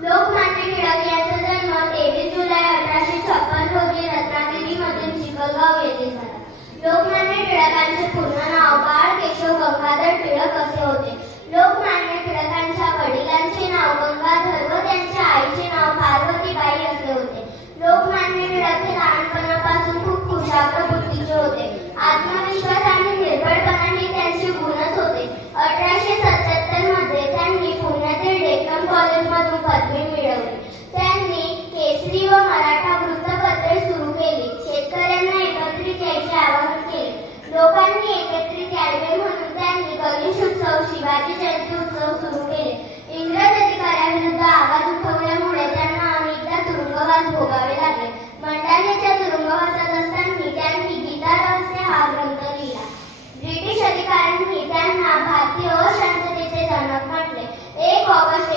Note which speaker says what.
Speaker 1: लोकमान्य टिळक यांचा जन्म तेवीस जुलै अठराशे छप्पन रोजी रत्नागिरीमधील चिखलगाव येथे झाला. लोकमान्य टिळकांचे पूर्ण नाव गणेशोत्सव शिवाजी जयंती उत्सव सुरू केले इंग्रज अधिकाऱ्यांविरुद्ध आवाज उठवल्यामुळे त्यांना अनेकदा तुरुंगवास भोगावे लागले मंडानेच्या तुरुंगवासात असताना त्यांनी गीता रहस्य हा ग्रंथ लिहिला ब्रिटिश अधिकाऱ्यांनी त्यांना भारतीय अशांततेचे जनक म्हटले एक ऑगस्ट